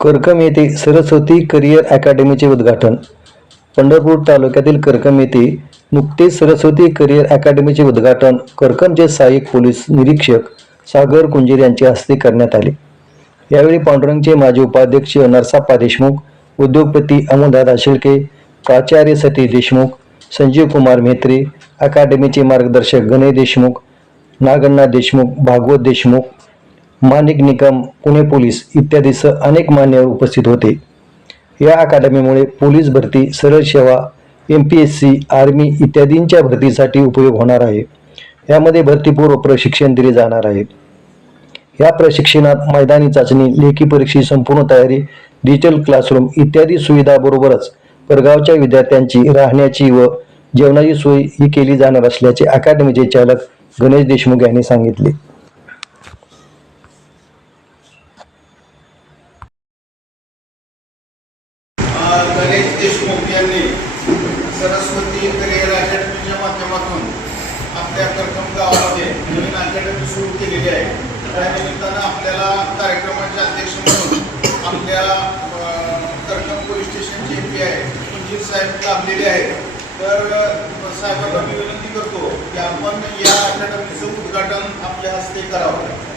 करकम येथे सरस्वती करिअर अकॅडमीचे उद्घाटन. पंढरपूर तालुक्यातील करकम येथे नुकतेच सरस्वती करिअर अकॅडमीचे उद्घाटन. करकमचे सहाय्यक पोलीस निरीक्षक सागर कुंजीर यांच्या हस्ते करण्यात आले. यावेळी पांडुरंगचे माजी उपाध्यक्ष नरसाप्पा देशमुख उद्योगपती अमोलदादा शेळके प्राचार्य सतीश देशमुख संजीव कुमार मेत्री अकादमीचे मार्गदर्शक गणेश देशमुख नागण्णा देशमुख भागवत देशमुख माणिक निकम पुणे पोलीस इत्यादीसह अनेक मान्यवर उपस्थित होते. या अकादमीमुळे पोलीस भरती सरळ सेवा M P S C army इत्यादींच्या भरतीसाठी उपयोग होणार आहे. यामध्ये भरतीपूर्व प्रशिक्षण दिले जाणार आहे. या प्रशिक्षणात मैदानी चाचणी लेखी परीक्षेची संपूर्ण तयारी डिजिटल क्लासरूम इत्यादी सुविधाबरोबरच परगावच्या विद्यार्थ्यांची राहण्याची व जेवणाची सोय ही केली जाणार असल्याचे अकादमीचे चालक गणेश देशमुख यांनी सांगितले गणेश देशमुख यांनी सरस्वती करिअर अकॅडमीच्या माध्यमातून आपल्या कर्कम गावामध्ये नवीन अकॅडमी सुरू केलेली आहे. त्या निमित्तानं आपल्याला कार्यक्रमाचे अध्यक्ष म्हणून आपल्या कर्कम पोलीस स्टेशनचे पी आहे मंजीर साहेब लाभलेले आहेत. तर साहेबांना मी विनंती करतो की आपण या अकॅडमीचं उद्घाटन आपल्या हस्ते करावं.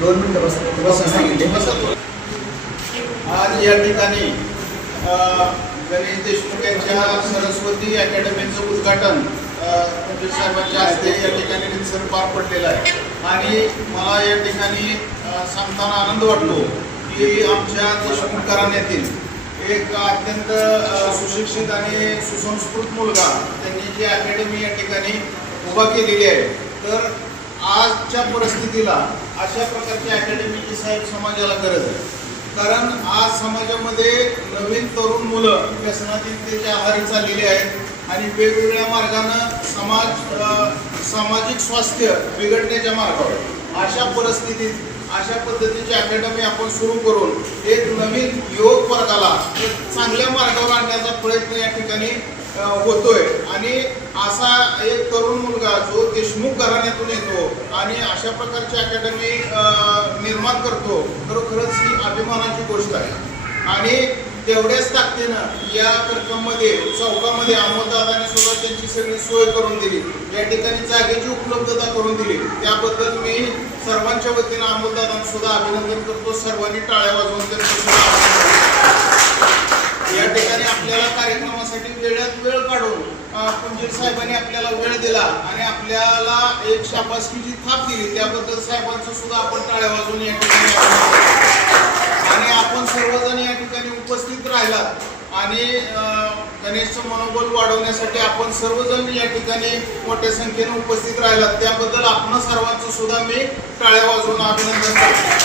दोन बस सांगितले आज या ठिकाणी गणेश देशमुख यांच्या सरस्वती अकॅडमीचं उद्घाटन अ, साहेबांच्या हस्ते या ठिकाणी रितसर पार पडलेलं आहे आणि मला या ठिकाणी सांगताना आनंद वाटतो. की आमच्या देशमुख घराण्यातील एक अत्यंत सुशिक्षित आणि सुसंस्कृत मुलगा त्यांनी जी अकॅडमी या ठिकाणी उभा केलेली आहे. तर आजच्या परिस्थितीला अशा प्रकारची अकॅडमीची साहेब समाजाला गरज आहे. कारण आज समाजामध्ये नवीन तरुण मुलं व्यसनाधीनतेच्या आहारी चाललेली आहेत आणि वेगवेगळ्या मार्गानं समाज सामाजिक स्वास्थ्य बिघडण्याच्या मार्गावर अशा परिस्थितीत अशा पद्धतीची अकॅडमी आपण सुरू करून एक नवीन युवक वर्गाला एक चांगल्या मार्गावर आणण्याचा प्रयत्न या ठिकाणी होतोय. आणि असा एक तरुण मुलगा जो देशमुख घराण्यातून येतो आणि अशा प्रकारची अकॅडमी निर्माण करतो खरोखरच ही अभिमानाची गोष्ट आहे. आणि तेवढ्याच ताकदीनं या कार्यक्रममध्ये चौकामध्ये अमोलदादांनी सुद्धा त्यांची सगळी सोय करून दिली. या ठिकाणी जागेची उपलब्धता करून दिली. त्याबद्दल मी सर्वांच्या वतीनं अमोलदादांचं सुद्धा अभिनंदन करतो. सर्वांनी टाळ्या वाजवून या ठिकाणी आपल्याला कार्यक्रमासाठी वेळात वेळ काढून अ, साहेबांनी आपल्याला वेळ दिला आणि आपल्याला एक शाबासकीची थाप दिली. त्याबद्दल साहेबांचं सुद्धा आपण टाळ्या वाजवून या ठिकाणी आणि आपण सर्वजण या ठिकाणी उपस्थित राहिला आणि गणेशचं मनोबल वाढवण्यासाठी आपण सर्वजण या ठिकाणी मोठ्या संख्येने उपस्थित राहिलात. त्याबद्दल आपण सर्वांचं सुद्धा मी टाळ्या वाजवून अभिनंदन करतो.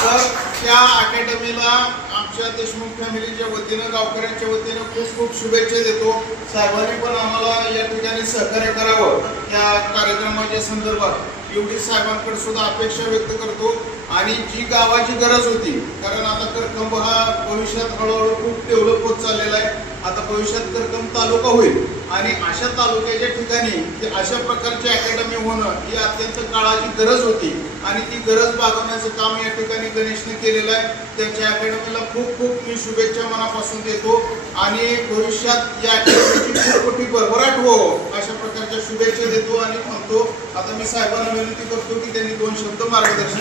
तर त्या अकॅडमीला आमच्या देशमुख फॅमिलीच्या वतीनं गावकऱ्यांच्या वतीनं खूप खूप शुभेच्छा देतो. साहेबांनी पण आम्हाला या ठिकाणी सहकार्य करावं या कार्यक्रमाच्या संदर्भात. एवढी साहेबांकडे सुद्धा अपेक्षा व्यक्त करतो आणि जी गावाची गरज होती कारण आता करकंब हा भविष्यात हळूहळू खूप डेव्हलप होत चाललेला आहे. आता भविष्यात करकंब तालुका होईल. आणि अशा तालुक्याच्या ठिकाणी अशा प्रकारची अकॅडमी होणं ही अत्यंत काळाची गरज होती. आणि ती गरज भागवण्याचं काम या ठिकाणी गणेशने केलेलं आहे. त्यांच्या अकॅडमीला खूप खूप मी शुभेच्छा मनापासून देतो. आणि भविष्यात या अकॅडमीची खूप मोठी भरभराट हो अशा प्रकारच्या शुभेच्छा देतो आणि थांबतो आता मी साहेबांना विनंती करतो की त्यांनी दोन शब्द मार्गदर्शन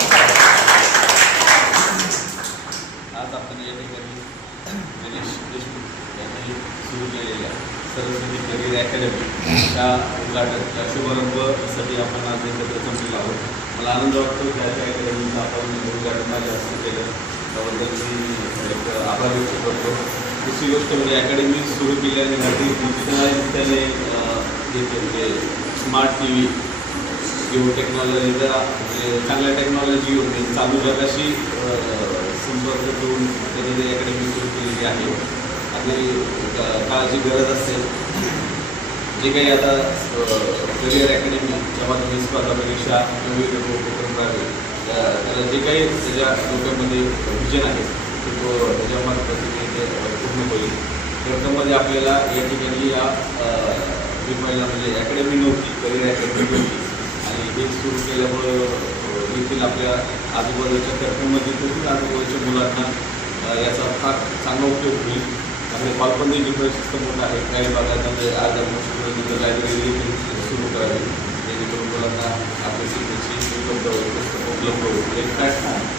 आज आपण या ठिकाणी गणेश देशमुख यांनी सुरू केलेल्या सरस्वती करिअर अकॅडमी या उद्घाटन शुभारंभासाठी आपण आज एकत्र जमलेलो आहोत. मला आनंद वाटतो की त्या अकॅडमीचं आपण उद्घाटन माझ्या हस्ते केलं. त्याबद्दल मी एक आभार व्यक्त करतो. दुसरी गोष्ट म्हणजे अकॅडमी सुरू केल्याने त्याने घेतले म्हणजे स्मार्ट टी व्ही किंवा टेक्नॉलॉजीचा म्हणजे चांगल्या टेक्नॉलॉजी होते चालू जगाशी संपर्क करून त्यांनी ते अकॅडमी सुरू केलेली आहे आणि का- काळाची गरज असते जे काही आता करिअर अकॅडमी जेव्हा तुम्ही स्पर्धा परीक्षा विविध उपक्रम राहावे त्याला जे काही त्याच्या लोकांमध्ये विजन आहे ते तो त्याच्या मार्फत ते पूर्ण होईल. प्रथममध्ये आपल्याला या ठिकाणी या मी पहिला म्हणजे अकॅडमी नव्हती करिअर अकॅडमी नव्हती. आणि हे सुरू केल्यामुळं देखील येथील आपल्या आजूबाजूच्या कर्फ्यूमध्ये तसेच आजूबाजूच्या मुलांना याचा फार चांगला उपयोग होईल. त्यामुळे बालपण डिफर सिस्टम होत आहे काही भागामध्ये आज आपण लायब्ररी देखील सुरू करावी. जेणेकरून मुलांना आपल्या शिकण्याची उपलब्ध होईल पुस्तकं उपलब्ध होईल. एक प्लॅटफॉर्म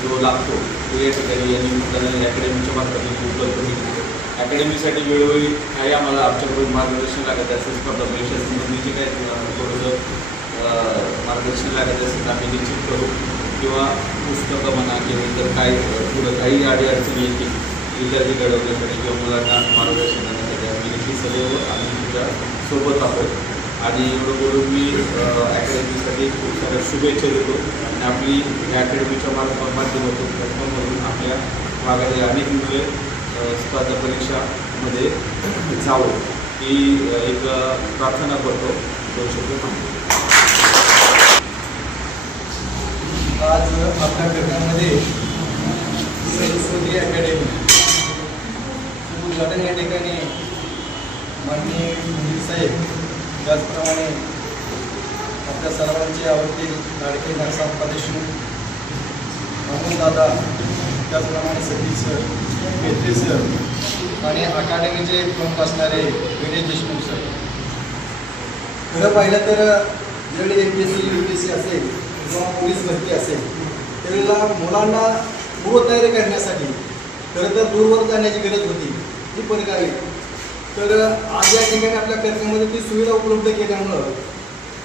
जो लागतो तो या ठिकाणी या निमित्ताने अकॅडमीच्या मार्फत उपलब्ध होईल. अकॅडमीसाठी वेळोवेळी काही आम्हाला आमच्याकडून मार्गदर्शन लागत असेल स्पर्धा परीक्षा संबंधीचे काही थोडंसं मार्गदर्शन लागत असेल तर आम्ही निश्चित करू. किंवा पुस्तकं म्हणा किंवा इतर काही पुढं काही गाडी अडचणी येतील विद्यार्थी घडवण्यासाठी किंवा मुलांना मार्गदर्शन करण्यासाठी आम्ही निश्चित सदैव आम्ही तुमच्यासोबत आहोत. आणि एवढं बोलून मी अकॅडमीसाठी खूप साऱ्या शुभेच्छा देतो. आणि आपली या अकॅडमीच्या मार्फत माध्यमातून प्लॅटफॉर्ममधून आपल्या भागातील अनेक मुले स्पर्धा परीक्षामध्ये जावं ही एक प्रार्थना करतो. दोन शब्द आज आपल्या घटनामध्ये सरस्वती अकॅडमी. उद्घाटन या ठिकाणी माननीय मुली साहेब त्याचप्रमाणे आपल्या सर्वांचे आवडतील लाडके नरसा देशमुख अमोल दादा त्याचप्रमाणे सतीश सर मेत्रे सर आणि अकादमीचे प्रमुख असणारे गणेश देशमुख सर. खरं पाहिलं तर ज्यावेळी M P S C U P S C असेल किंवा पोलीस भरती असेल त्यावेळेला मुलांना पूर्वतयारी करण्यासाठी खरं तर दूरवर जाण्याची गरज होती ती परगावी. तर आज या ठिकाणी आपल्या कर्जामध्ये ती सुविधा उपलब्ध केल्यामुळं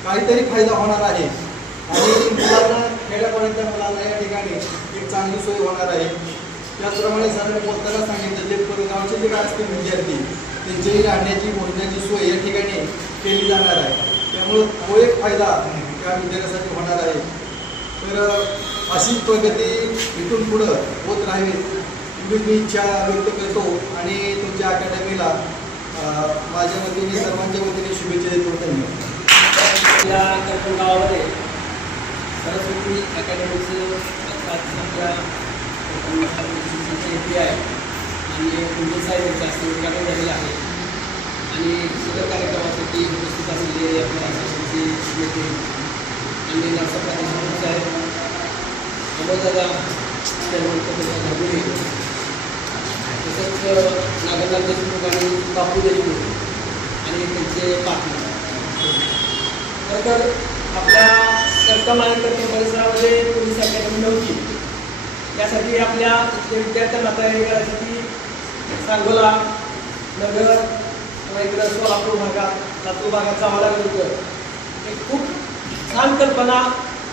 काहीतरी फायदा होणार आहे. आणि मुलांना खेड्यापर्यंत मुलांना या ठिकाणी एक चांगली सोय होणार आहे. त्याचप्रमाणे सरांनी बोलताना सांगितलं जे परगावचे जे काय असतील विद्यार्थी त्यांच्याही राहण्याची भोजनाची सोय या ठिकाणी केली जाणार आहे. त्यामुळं तो एक फायदा त्या विद्यार्थ्यासाठी होणार आहे. तर अशी प्रगती इथून पुढं होत राहावी मी मी इच्छा व्यक्त करतो आणि तुमच्या अकॅडमीला माझ्या वतीने सर्वांच्या वतीने शुभेच्छा देतो. धन्यवाद. या कर्कम गावामध्ये सरस्वती अकॅडमीचं आपल्या पी आहे आणि कुंडे साहेब यांच्या उद्घाटन झालेलं आहे आणि सदर कार्यक्रमासाठी उपस्थित असलेले आपल्या शासनाचे नेते आणि साहेब तसंच नागरनाथ देशमुख आणि बापू देशमुख आणि त्यांचे पार्टनर खरं तर आपल्या कर्कम आणि परिसरामध्ये पोलीस अकॅडमी नव्हती. त्यासाठी आपल्या इथल्या विद्यार्थ्यांना तयारी करण्यासाठी सांगोला नगर किंवा इकडं सोलापूर भागात लातूर भागात जावं लागलं होतं. एक खूप छान कल्पना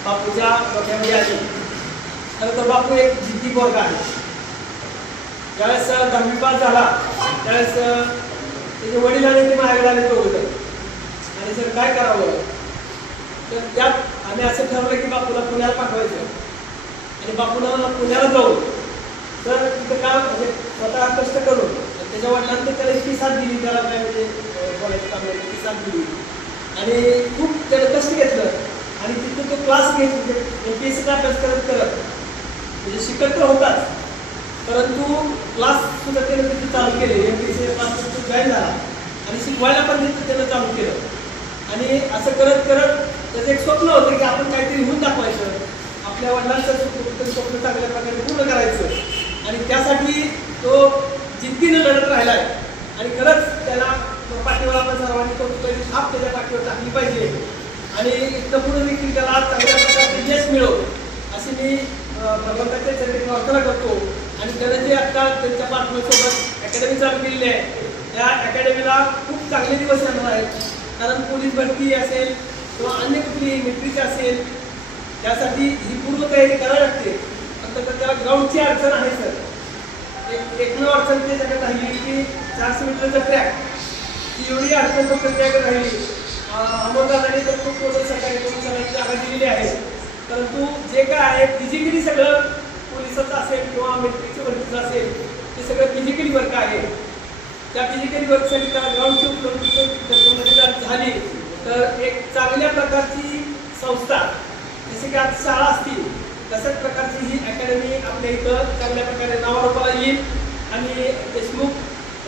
बापूच्या डोक्यामध्ये आली. खरं तर बापू एक जिद्दी वर्ग आहे. ज्यावेळेस दहावी पास झाला त्यावेळेस त्याचे वडील आले ते मागे आले तो आणि सर काय करावं तर त्यात आम्ही असं ठरवलं की बापूला पुण्याला पाठवायचं. ते बापूला पुण्याला जाऊन तर तिथं काम म्हणजे स्वतः कष्ट करून आणि त्याच्या वडिलांनी त्याला इतकी साथ दिली त्याला काय म्हणजे अं, काम नाही इतकी साथ दिली. आणि खूप त्यानं कष्ट घेतलं. आणि तिथं तो क्लास घेत म्हणजे एम पी एस सीचा अभ्यास करत करत म्हणजे शिकत तर होताच. परंतु क्लास सुद्धा त्यानं तिथे चालू केले. M P S C class join झाला. आणि शिकवायला पण तिथं त्यानं चालू केलं. आणि असं करत करत त्याचं एक स्वप्न होतं की आपण काहीतरी होऊन दाखवायचं. आपल्या वडिलांचं स्वप्न स्वप्न चांगल्या प्रकारे पूर्ण करायचं. आणि त्यासाठी तो जिद्दीनं लढत राहिला आहे आणि खरंच त्याला पाठीवर आपण सर्वांनी कौतुकाची छाप त्याच्या पाठीवर टाकली पाहिजे. आणि इथं पुढे देखील त्याला चांगल्या प्रकारचे यश मिळो अशी मी भगवंताच्या चरणी प्रार्थना करतो. आणि त्यानं जे आता त्यांच्या पार्टनरसोबत अकॅडमी चालू केलेली आहे त्या अकॅडमीला खूप चांगले दिवस येणार आहेत. कारण पोलीस भरती असेल किंवा अन्य कुठली मिलिटरीची असेल त्यासाठी ही पूर्वतयारी करावी लागते. फक्त त्याला ग्राउंडची अडचण आहे सर. एक एकमेव अडचण ते त्याच्यात राहिली की चारशे मीटरचा ट्रॅक ती एवढी अडचण फक्त त्याकडे राहिली. अमोलदादांनी तर खूप मोठं सरकारी पोलिसांची जागा दिलेली आहे. परंतु जे काय आहे फिजिकली सगळं पोलिसाचं असेल किंवा मिलिटरीचं भरतीचं असेल ते सगळं फिजिकली वर्क आहे. त्या फिजिकली वर्कसाठी त्याला ग्राउंडची उपलब्ध झाली तर एक चांगल्या प्रकारची जसे शाळा असतील तशाच प्रकारची ही अकॅडमी आपल्या इथं चांगल्या प्रकारे नावारूपाला येईल. आणि देशमुख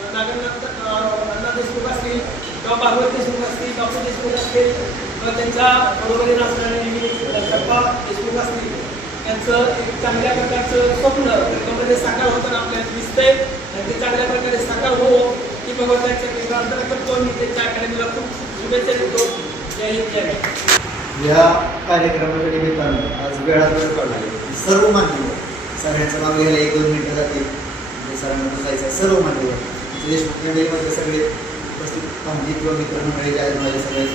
अं, नागनाथ अण्णा देशमुख असतील किंवा भागवत देशमुख असतील डॉक्टर देशमुख असतील किंवा त्यांच्या बरोबरीनं असणारे नेहमी शप्पा देशमुख असतील. त्यांचं एक चांगल्या प्रकारचं स्वप्न त्यांच्यामध्ये साकार होताना आपल्याला दिसतंय. आणि ते चांगल्या प्रकारे साकार हो की भगवंताच्या प्रार्थना करतो आणि त्यांच्या अकॅडमीला खूप शुभेच्छा देतो. जय हिंद जय या कार्यक्रमाच्या निमित्तानं आज वेळात वेळ काढला आहे सर्व मान्यवर सगळ्यांचं नाव घ्यायला एक दोन मिनिटं जातील. म्हणजे सरांना जायचं आहे. सर्व मान्यवर देशमुख मंडळीमध्ये सगळे उपस्थित पाहुणे किंवा मित्रमंडळी जे आहेत माझे सगळे.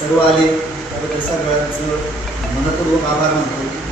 सर्व आले. त्याबद्दल सगळ्यांचं मनपूर्वक आभार मानतो.